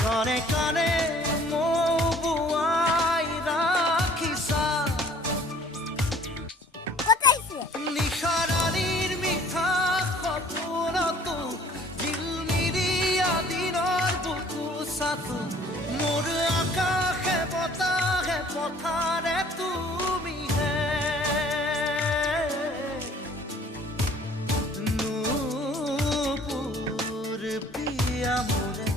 কানে কানে মৌবুৱাই ৰাখিছা নিশাৰাণীৰ মিঠা সপোনতো জিলমিলিয়া দিনৰ বুকু চাতো মোৰ আকাশে বতাহে পথাৰে তুমিহে নূপুৰ পিয়া মোৰে